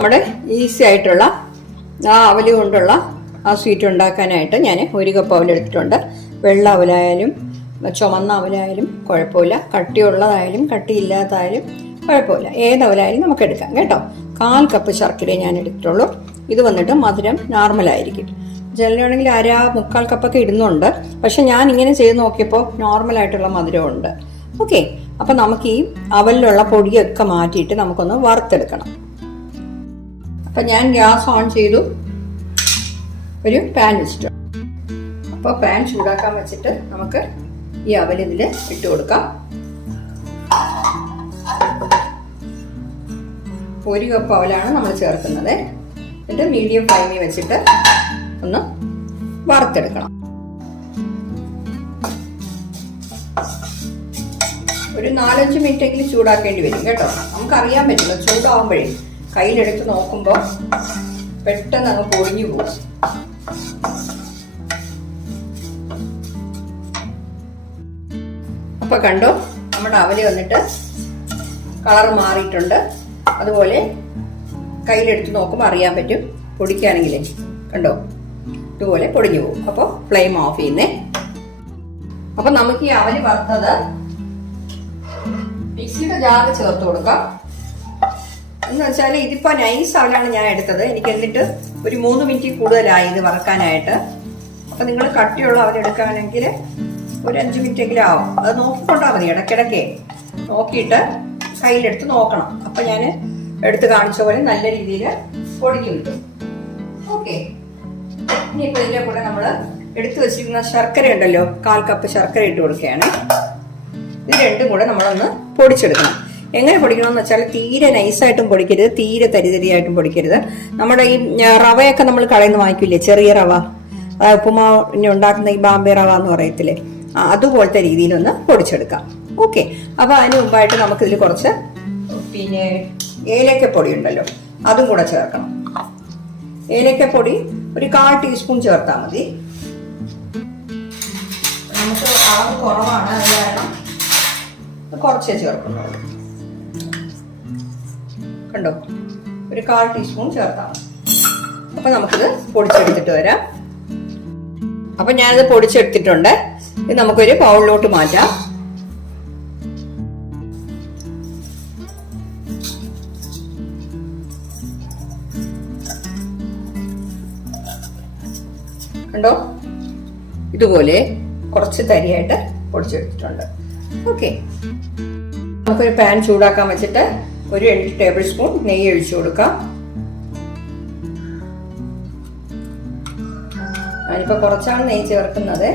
നമ്മുടെ ഈസി ആയിട്ടുള്ള ആ അവലി കൊണ്ടുള്ള ആ സ്വീറ്റ് ഉണ്ടാക്കാനായിട്ട് ഞാൻ ഒരു കപ്പ് അവൽ എടുത്തിട്ടുണ്ട്. വെള്ള അവലായാലും ചുമന്ന അവലായാലും കുഴപ്പമില്ല. കട്ടിയുള്ളതായാലും കട്ടിയില്ലാത്തതായാലും കുഴപ്പമില്ല. ഏത് അവലായാലും നമുക്ക് എടുക്കാം കേട്ടോ. കാൽ കപ്പ് ശർക്കരയെ ഞാൻ എടുത്തിട്ടുള്ളൂ. ഇത് വന്നിട്ട് മധുരം നോർമലായിരിക്കും ചിലരാണെങ്കിൽ അര മുക്കാൽ കപ്പൊക്കെ ഇടുന്നുണ്ട്. പക്ഷെ ഞാൻ ഇങ്ങനെ ചെയ്ത് നോക്കിയപ്പോൾ നോർമലായിട്ടുള്ള മധുരമുണ്ട് ഓക്കെ അപ്പം നമുക്ക് ഈ അവലിലുള്ള പൊടിയൊക്കെ മാറ്റിയിട്ട് നമുക്കൊന്ന് വറുത്തെടുക്കണം. അപ്പം ഞാൻ ഗ്യാസ് ഓൺ ചെയ്തു. ഒരു പാൻ വെച്ചിട്ടു അപ്പോൾ പാൻ ചൂടാക്കാൻ വെച്ചിട്ട് നമുക്ക് ഈ അവൽ ഇതിൽ ഇട്ട് കൊടുക്കാം. ഒരു കപ്പ് അവലാണ് നമ്മൾ ചേർക്കുന്നത്. എന്നിട്ട് മീഡിയം ഫ്ലൈമിൽ വെച്ചിട്ട് ഒന്ന് വറുത്തെടുക്കണം. ഒരു നാലഞ്ച് മിനിറ്റെങ്കിലും ചൂടാക്കേണ്ടി വരും കേട്ടോ. നമുക്കറിയാൻ പറ്റില്ല ചൂടാവുമ്പോഴേ. കയ്യിലെടുത്ത് നോക്കുമ്പോൾ പെട്ടെന്ന് അങ്ങ് പൊഴിഞ്ഞു പോകും അപ്പൊ കണ്ടോ നമ്മുടെ അവലി വന്നിട്ട് കളർ മാറിയിട്ടുണ്ട്. അതുപോലെ കയ്യിലെടുത്ത് നോക്കുമ്പോൾ അറിയാൻ പറ്റും പൊടിക്കാണെങ്കിലേ കണ്ടോ? ഇതുപോലെ പൊടിഞ്ഞു പോകും അപ്പോൾ ഫ്ലെയിം ഓഫ് ചെയ്യുന്നേ. അപ്പൊ നമുക്ക് ഈ അവലി വറുത്തത് മിക്സിയുടെ ജാറിൽ ചേർത്ത് കൊടുക്കാം. എന്ന് വെച്ചാൽ ഇതിപ്പോ നൈസ് അവലാണ് ഞാൻ എടുത്തത്. എനിക്ക് എന്നിട്ട് ഒരു മൂന്ന് മിനിറ്റ് കൂടുതലായി ഇത് വറക്കാനായിട്ട്. അപ്പൊ നിങ്ങൾ കട്ടിയുള്ള അവൽ എടുക്കാണെങ്കിൽ ഒരു അഞ്ച് മിനിറ്റ് എങ്കിലും ആവും. അത് നോക്കിക്കൊണ്ടാൽ മതി ഇടയ്ക്കിടയ്ക്ക്. നോക്കിയിട്ട് കയ്യിലെടുത്ത് നോക്കണം. അപ്പൊ ഞാൻ എടുത്ത് കാണിച്ച പോലെ നല്ല രീതിയിൽ കിട്ടും ഓക്കെ ഇനിയിപ്പോ ഇതിന്റെ കൂടെ നമ്മൾ എടുത്തു വെച്ചിരിക്കുന്ന ശർക്കര ഉണ്ടല്ലോ കാൽ കപ്പ് ശർക്കര ഇട്ട് കൊടുക്കുകയാണ്. ഇത് രണ്ടും കൂടെ നമ്മളൊന്ന് പൊടിച്ചെടുക്കണം. എങ്ങനെ പൊടിക്കണമെന്ന് വെച്ചാൽ തീരെ നൈസായിട്ടും പൊടിക്കരുത് തീരെ തരിതരിയായിട്ടും പൊടിക്കരുത്. നമ്മുടെ ഈ റവയൊക്കെ നമ്മൾ കടയിൽ നിന്ന് വാങ്ങിക്കില്ലേ? ചെറിയ റവ. ഉപ്പുമാവിന് ഉണ്ടാക്കുന്ന ഈ ബാംബെ റവ എന്ന് പറയത്തില്ലേ? അതുപോലത്തെ രീതിയിലൊന്ന് പൊടിച്ചെടുക്കാം. ഓക്കെ. അപ്പൊ അതിന് മുമ്പായിട്ട് നമുക്കിതിൽ കുറച്ച് പിന്നെ പൊടി ഉണ്ടല്ലോ അതും കൂടെ ചേർക്കണം. ഏലക്കപ്പൊടി ഒരു കാൽ ടീസ്പൂൺ ചേർത്താൽ മതി. നമുക്ക് അളവ് കുറവാണ് അത് കാരണം കുറച്ചേ ചേർക്കുന്നുള്ളൂ. കണ്ടോ? ഒരു കാൽ ടീസ്പൂൺ ചേർത്താണ് അപ്പൊ നമുക്കിത് പൊടിച്ചെടുത്തിട്ട് വരാം. അപ്പൊ ഞാനിത് പൊടിച്ചെടുത്തിട്ടുണ്ട്. ഇത് നമുക്കൊരു ബൗളിലോട്ട് മാറ്റാം. കണ്ടോ? ഇതുപോലെ കുറച്ച് തരിയായിട്ട് പൊടിച്ചെടുത്തിട്ടുണ്ട്. ഓക്കെ. നമുക്കൊരു പാൻ ചൂടാക്കാൻ വെച്ചിട്ട് ഒരു രണ്ട് ടേബിൾ സ്പൂൺ നെയ്യ് ഒഴിച്ചു കൊടുക്കാം. ഞാനിപ്പോ കുറച്ചാണ് നെയ്യ് ചേർക്കുന്നത്.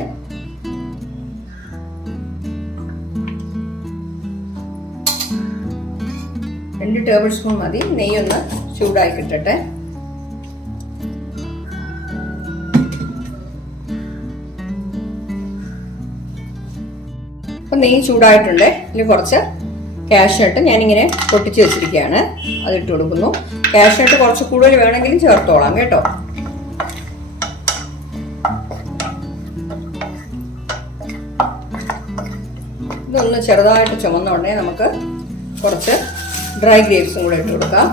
രണ്ട് ടേബിൾ സ്പൂൺ മതി. നെയ്യൊന്ന് ചൂടായി കിട്ടട്ടെ. നെയ്യ് ചൂടായിട്ടുണ്ട്. ഇനി കുറച്ച് കാഷ്നട്ട് ഞാനിങ്ങനെ പൊട്ടിച്ച് വെച്ചിരിക്കുകയാണ്. അതിട്ട് കൊടുക്കുന്നു. കാഷ്നട്ട് കുറച്ച് കൂടുതൽ വേണമെങ്കിലും ചേർത്തോളാം കേട്ടോ. ഇതൊന്ന് ചെറുതായിട്ട് ചുമന്നുകൊണ്ടേ നമുക്ക് കുറച്ച് ഡ്രൈ ഗ്രേപ്സും കൂടെ ഇട്ട് കൊടുക്കാം.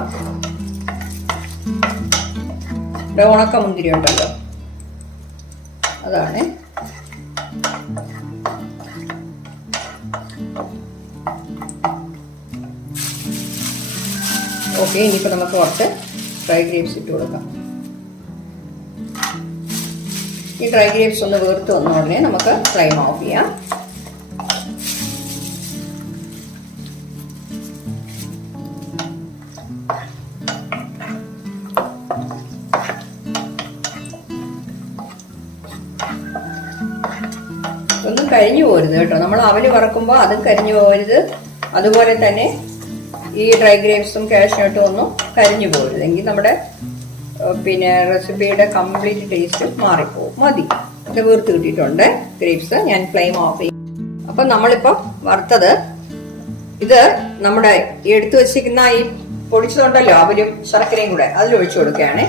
ഇവിടെ ഉണക്ക മുന്തിരി ഉണ്ടല്ലോ അതാണ്. ഓക്കെ ഇനിയിപ്പോൾ നമുക്ക് കുറച്ച് ഡ്രൈ ഗ്രേപ്സ് ഇട്ട് കൊടുക്കാം. ഈ ഡ്രൈ ഗ്രേപ്സ് ഒന്ന് വീർത്ത് വന്ന ഉടനെ നമുക്ക് ഫ്ലെയിം ഓഫ് ചെയ്യാം. ഒന്നും കരിഞ്ഞു പോരുത് കേട്ടോ. നമ്മൾ അവൽ വറക്കുമ്പോൾ അതും കരിഞ്ഞു പോകരുത് അതുപോലെ തന്നെ ഈ ഡ്രൈ ഗ്രേപ്സും കാഷ്നട്ടും ഒന്നും കരിഞ്ഞു പോകരുത് എങ്കിൽ നമ്മുടെ പിന്നെ റെസിപ്പിയുടെ കംപ്ലീറ്റ് ടേസ്റ്റ് മാറിപ്പോകും മതി. ഇത് വീർത്ത് കിട്ടിയിട്ടുണ്ട് ഗ്രേപ്സ് ഞാൻ ഫ്ലെയിം ഓഫ് ചെയ്യും. അപ്പം നമ്മളിപ്പോൾ വറുത്തത് ഇത് നമ്മുടെ എടുത്തു വെച്ചിരിക്കുന്ന ഈ പൊടിച്ചതുണ്ടല്ലോ അവരും ശർക്കരയും കൂടെ അതിൽ ഒഴിച്ചു കൊടുക്കുകയാണേ.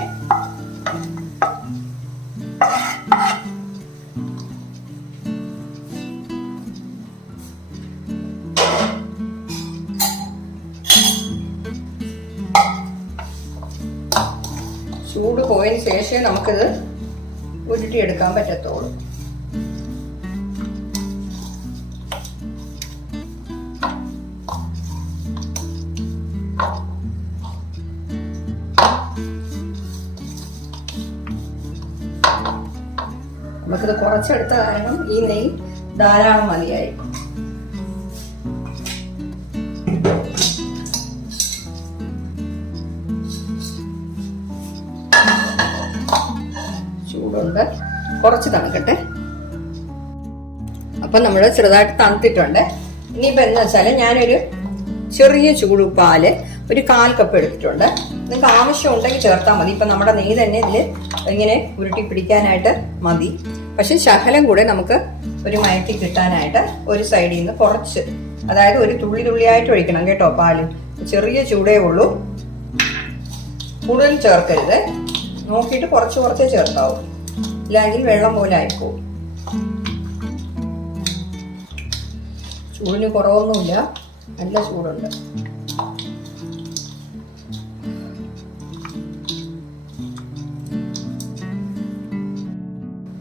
ചൂട് പോയതിന് ശേഷമേ നമുക്കിത് ഉരുട്ടിയെടുക്കാൻ പറ്റത്തുള്ളൂ. നമുക്കിത് കുറച്ചെടുത്ത കാരണം ഈ നെയ്യ് ധാരാളം മതിയായി കുറച്ച് തണുക്കട്ടെ. അപ്പൊ നമ്മൾ ചെറുതായിട്ട് തണുത്തിട്ടുണ്ട്. ഇനിയിപ്പോ എന്ന് വെച്ചാൽ ഞാനൊരു ചെറിയ ചൂട് പാൽ ഒരു കാൽ കപ്പ് എടുത്തിട്ടുണ്ട്. നിങ്ങൾക്ക് ആവശ്യം ഉണ്ടെങ്കിൽ ചേർത്താൽ മതി. ഇപ്പൊ നമ്മുടെ നെയ്യ് തന്നെ ഇതിൽ ഇങ്ങനെ ഉരുട്ടി പിടിക്കാനായിട്ട് മതി. പക്ഷെ ശകലം കൂടെ നമുക്ക് ഒരു മയത്തി കിട്ടാനായിട്ട് ഒരു സൈഡിൽ നിന്ന് കുറച്ച് അതായത് ഒരു തുള്ളി തുള്ളിയായിട്ട് ഒഴിക്കണം കേട്ടോ പാൽ. ചെറിയ ചൂടേ ഉള്ളൂ. കൂടുതൽ ചേർക്കരുത്. നോക്കിയിട്ട് കുറച്ച് കുറച്ചേ ചേർത്താവൂ. ഇല്ലെങ്കിൽ വെള്ളം പോലെ ആയിപ്പോവും. ചൂടിന് കുറവൊന്നുമില്ല. നല്ല ചൂടുണ്ട്.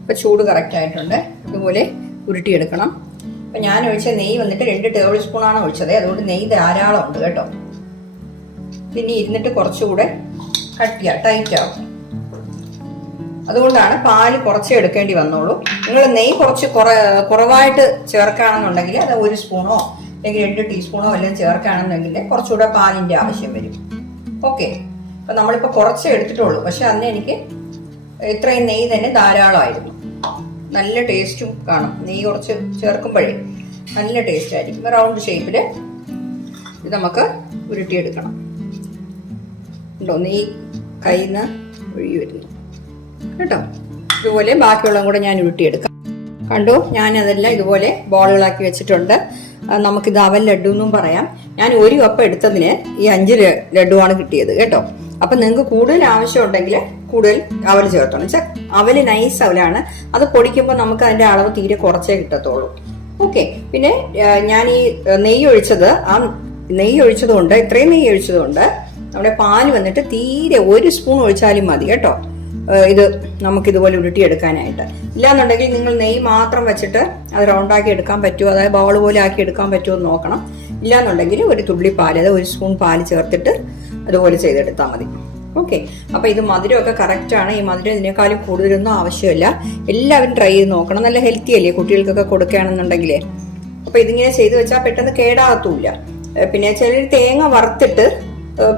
ഇപ്പൊ ചൂട് കറക്റ്റ് ആയിട്ടുണ്ട്. അതുപോലെ ഉരുട്ടിയെടുക്കണം. അപ്പൊ ഞാൻ ഒഴിച്ച നെയ്യ് വന്നിട്ട് രണ്ട് ടേബിൾ സ്പൂൺ ആണ് ഒഴിച്ചത്. അതുകൊണ്ട് നെയ്യ് ധാരാളം ഉണ്ട് കേട്ടോ. പിന്നെ ഇരുന്നിട്ട് കുറച്ചുകൂടെ കട്ടിയാ ടൈറ്റ് ആവും. അതുകൊണ്ടാണ് പാൽ കുറച്ചേ എടുക്കേണ്ടി വന്നോളൂ നിങ്ങൾ നെയ്യ് കുറച്ച് കുറ- കുറവായിട്ട് ചേർക്കുകയാണെന്നുണ്ടെങ്കിൽ അത് ഒരു സ്പൂണോ അല്ലെങ്കിൽ രണ്ട് ടീസ്പൂണോ എല്ലാം ചേർക്കുകയാണെന്നുണ്ടെങ്കിൽ കുറച്ചുകൂടെ പാലിന്റെ ആവശ്യം വരും. ഓക്കെ. അപ്പൊ നമ്മളിപ്പോ കുറച്ചേ എടുത്തിട്ടുള്ളൂ. പക്ഷെ അന്ന് എനിക്ക് ഇത്രയും നെയ്യ് തന്നെ ധാരാളമായിരുന്നു. നല്ല ടേസ്റ്റും കാണും. നെയ്യ് കുറച്ച് ചേർക്കുമ്പോഴേ നല്ല ടേസ്റ്റ് ആയിരിക്കും. റൗണ്ട് ഷേപ്പിൽ ഇത് നമുക്ക് ഉരുട്ടിയെടുക്കണം. ഉണ്ടോ? നെയ് കയ്യിൽ നിന്ന് ഒഴുകി വരുന്നു. കേട്ടോ? ഇതുപോലെ ബാക്കിയുള്ളതും കൂടെ ഞാൻ ഉരുട്ടിയെടുക്കാം. കണ്ടോ? ഞാൻ അതെല്ലാം ഇതുപോലെ ബോളുകളാക്കി വെച്ചിട്ടുണ്ട്. നമുക്ക് നമുക്കിത് അവൽ ലഡു എന്നും പറയാം. ഞാൻ ഒരു കപ്പ് എടുത്തതിന് ഈ അഞ്ച് ലഡുവാണ് കിട്ടിയത് കേട്ടോ? അപ്പൊ നിങ്ങൾക്ക് കൂടുതൽ ആവശ്യമുണ്ടെങ്കിൽ കൂടുതൽ അവൽ ചേർത്തോണം. വെച്ചാൽ അവൽ നൈസ് അവലാണ് അത് പൊടിക്കുമ്പോൾ നമുക്ക് അതിന്റെ അളവ് തീരെ കുറച്ചേ കിട്ടത്തുള്ളൂ. ഓക്കെ. പിന്നെ ഞാൻ ഈ നെയ്യ് ഒഴിച്ചത് ആ നെയ്യ് ഒഴിച്ചതുകൊണ്ട് ഇത്രയും നെയ്യ് ഒഴിച്ചതുകൊണ്ട് നമ്മുടെ പാൽ വന്നിട്ട് തീരെ ഒരു സ്പൂൺ ഒഴിച്ചാലും മതി കേട്ടോ? ഇത് നമുക്ക് ഇതുപോലെ ഉരുട്ടിയെടുക്കാനായിട്ട്. ഇല്ലാന്നുണ്ടെങ്കിൽ നിങ്ങൾ നെയ്യ് മാത്രം വെച്ചിട്ട് അത് റൗണ്ടാക്കി എടുക്കാൻ പറ്റുമോ? അതായത് ബൗൾ പോലെ ആക്കി എടുക്കാൻ പറ്റുമോ എന്ന് നോക്കണം. ഇല്ലാന്നുണ്ടെങ്കിൽ ഒരു തുള്ളി പാൽ അതായത് ഒരു സ്പൂൺ പാൽ ചേർത്തിട്ട് അതുപോലെ ചെയ്തെടുത്താൽ മതി. ഓക്കെ. അപ്പൊ ഇത് മധുരമൊക്കെ ആണ്. ഈ മധുരം ഇതിനേക്കാളും കൂടുതലൊന്നും ആവശ്യമില്ല. എല്ലാവരും ട്രൈ ചെയ്ത് നോക്കണം. നല്ല ഹെൽത്തി അല്ലേ കുട്ടികൾക്കൊക്കെ കൊടുക്കുകയാണെന്നുണ്ടെങ്കിലേ. അപ്പൊ ഇതിങ്ങനെ ചെയ്തു വെച്ചാൽ പെട്ടെന്ന് കേടാകത്തൂല്ല. പിന്നെ ചിലർ തേങ്ങ വറുത്തിട്ട്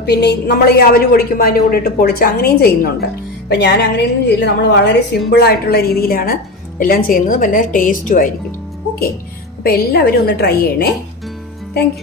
പിന്നെ നമ്മൾ ഈ അവൽ പൊടിക്കുമ്പോൾ അതിന്റെ കൂടെ ഇട്ട് പൊടിച്ച് അങ്ങനെയും ചെയ്യുന്നുണ്ട്. അപ്പൊ ഞാൻ അങ്ങനെയൊന്നും ചെയ്യില്ല. നമ്മൾ വളരെ സിമ്പിളായിട്ടുള്ള രീതിയിലാണ് എല്ലാം ചെയ്യുന്നത്. വല്ല ടേസ്റ്റും ആയിരിക്കും. ഓക്കെ അപ്പോൾ എല്ലാവരും ഒന്ന് ട്രൈ ചെയ്യണേ. താങ്ക്